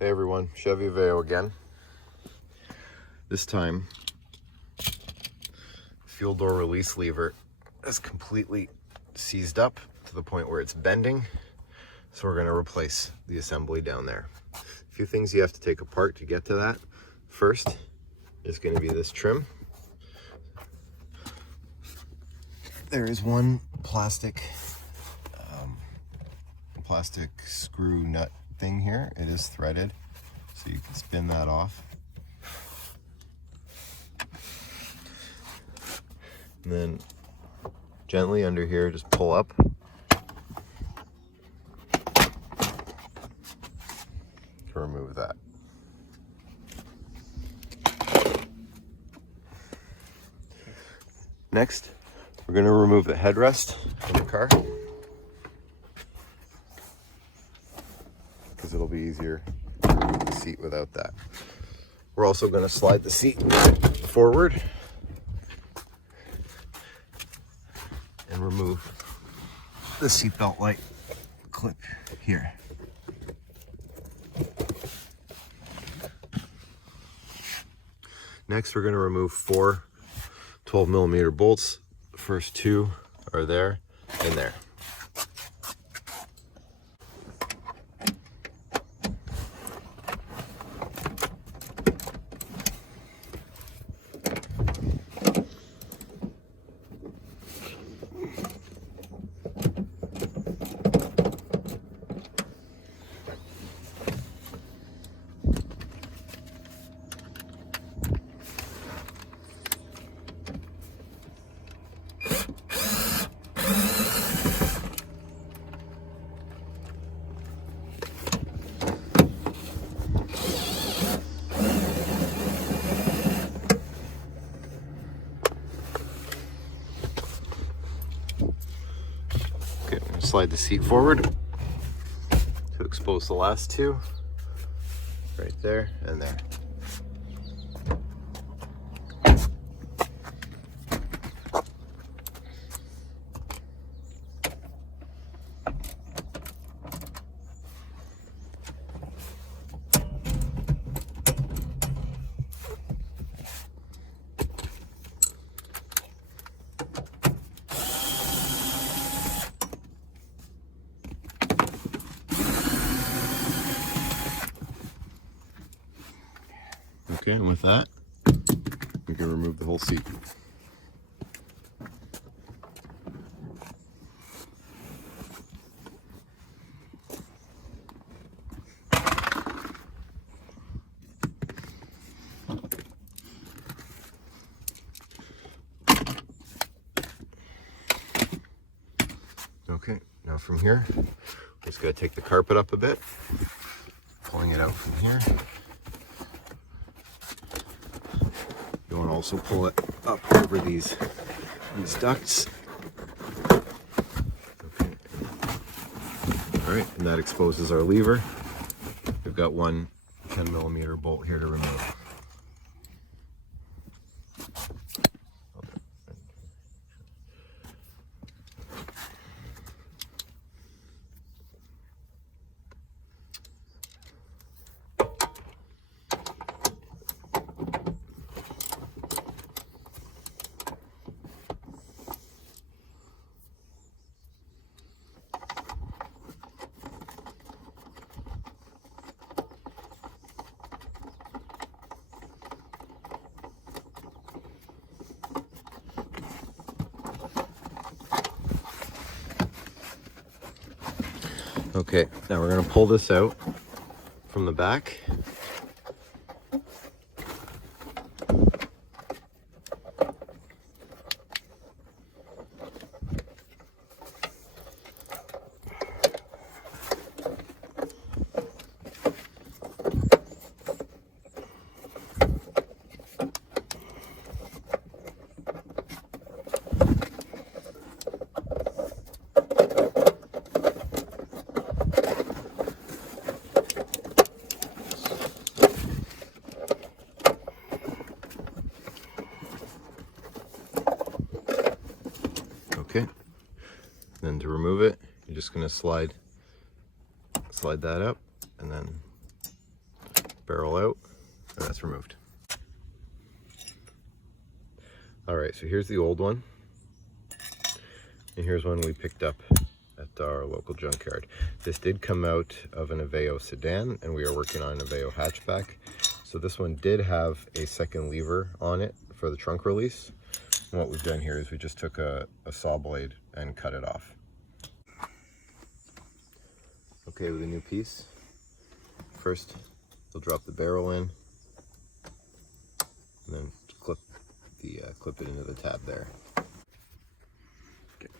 Hey everyone, Chevy Aveo again. This time, fuel door release lever is completely seized up to the point where it's bending. So we're going to replace the assembly down there. A few things you have to take apart to get to that. First is going to be this trim. There is one plastic screw nut thing here. It is threaded, so you can spin that off. And then gently under here, just pull up. To remove that. Next, we're going to remove the headrest from the car, because it'll be easier to remove the seat without that. We're also going to slide the seat forward and remove the seatbelt light clip here. Next, we're going to remove 4 12mm bolts. The first 2 are there and there. Okay, I'm going to slide the seat forward to expose the last 2, right there and there. Okay, and with that, we can remove the whole seat. Okay, now from here, we're just going to take the carpet up a bit, pulling it out from here. You want to also pull it up over these ducts. Okay. All right, and that exposes our lever. We've got one 10mm bolt here to remove. Okay, now we're going to pull this out from the back. Okay, then to remove it, you're just going to slide that up and then barrel out, and that's removed. All right, so here's the old one, and here's one we picked up at our local junkyard. This did come out of an Aveo sedan, and we are working on an Aveo hatchback. So this one did have a second lever on it for the trunk release. And what we've done here is we just took a saw blade and cut it off. Okay, with a new piece, first we'll drop the barrel in, and then clip it into the tab there. Okay.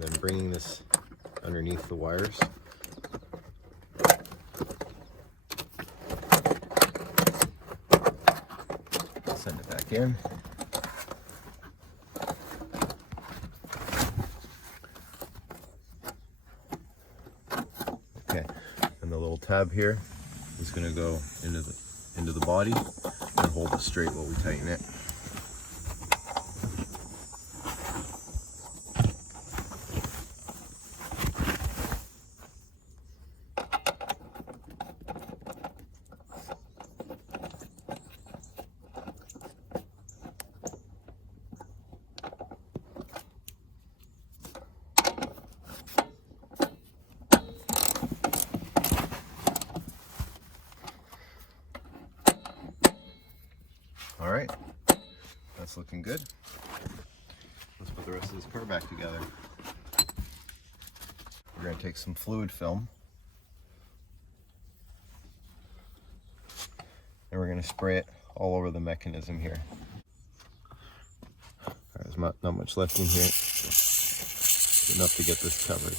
Then bringing this underneath the wires. Send it back in. Okay, and the little tab here is going to go into the body and hold it straight while we tighten it. All right, that's looking good. Let's put the rest of this car back together. We're going to take some fluid film, and we're going to spray it all over the mechanism here. There's not much left in here, enough to get this covered.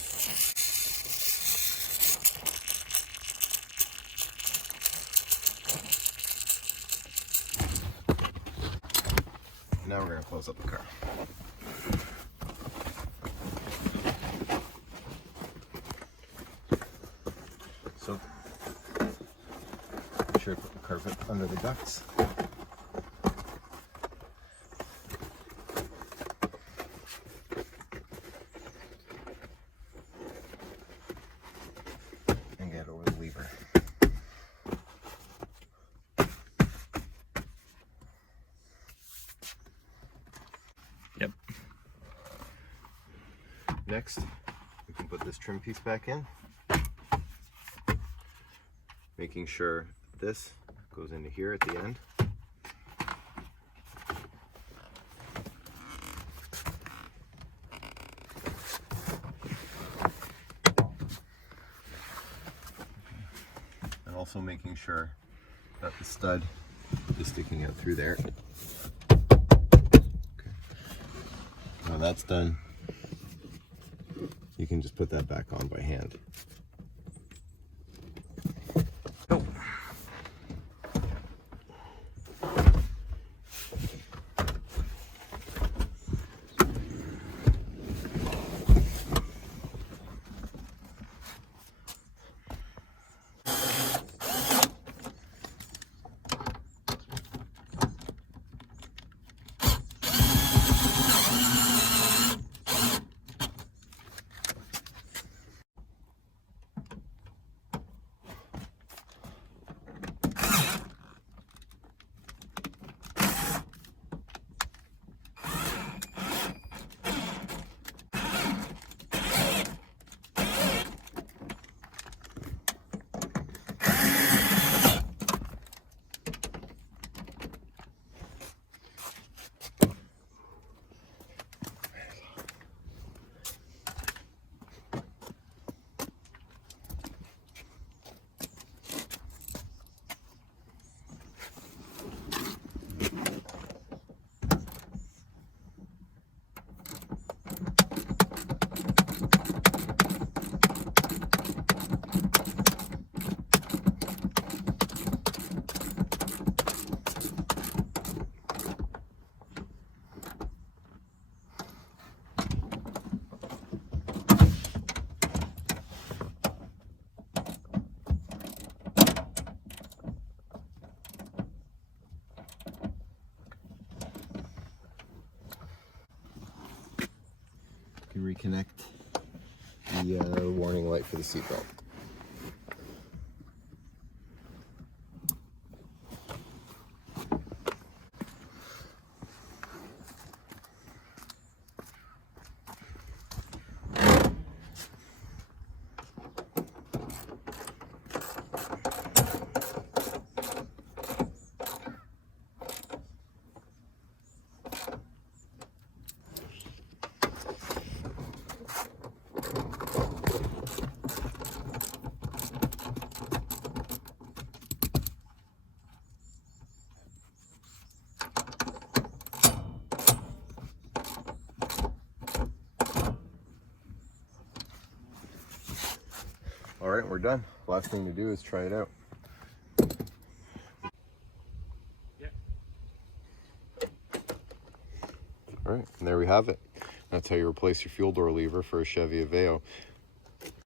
Now we're going to close up the car. So, be sure to put the carpet under the ducts. And get over the lever. Yep. Next, we can put this trim piece back in, making sure this goes into here at the end. And also making sure that the stud is sticking out through there. Now that's done, you can just put that back on by hand. Oh. Can reconnect the warning light for the seatbelt. All right, we're done. Last thing to do is try it out. All right, and there we have it. That's how you replace your fuel door lever for a Chevy Aveo.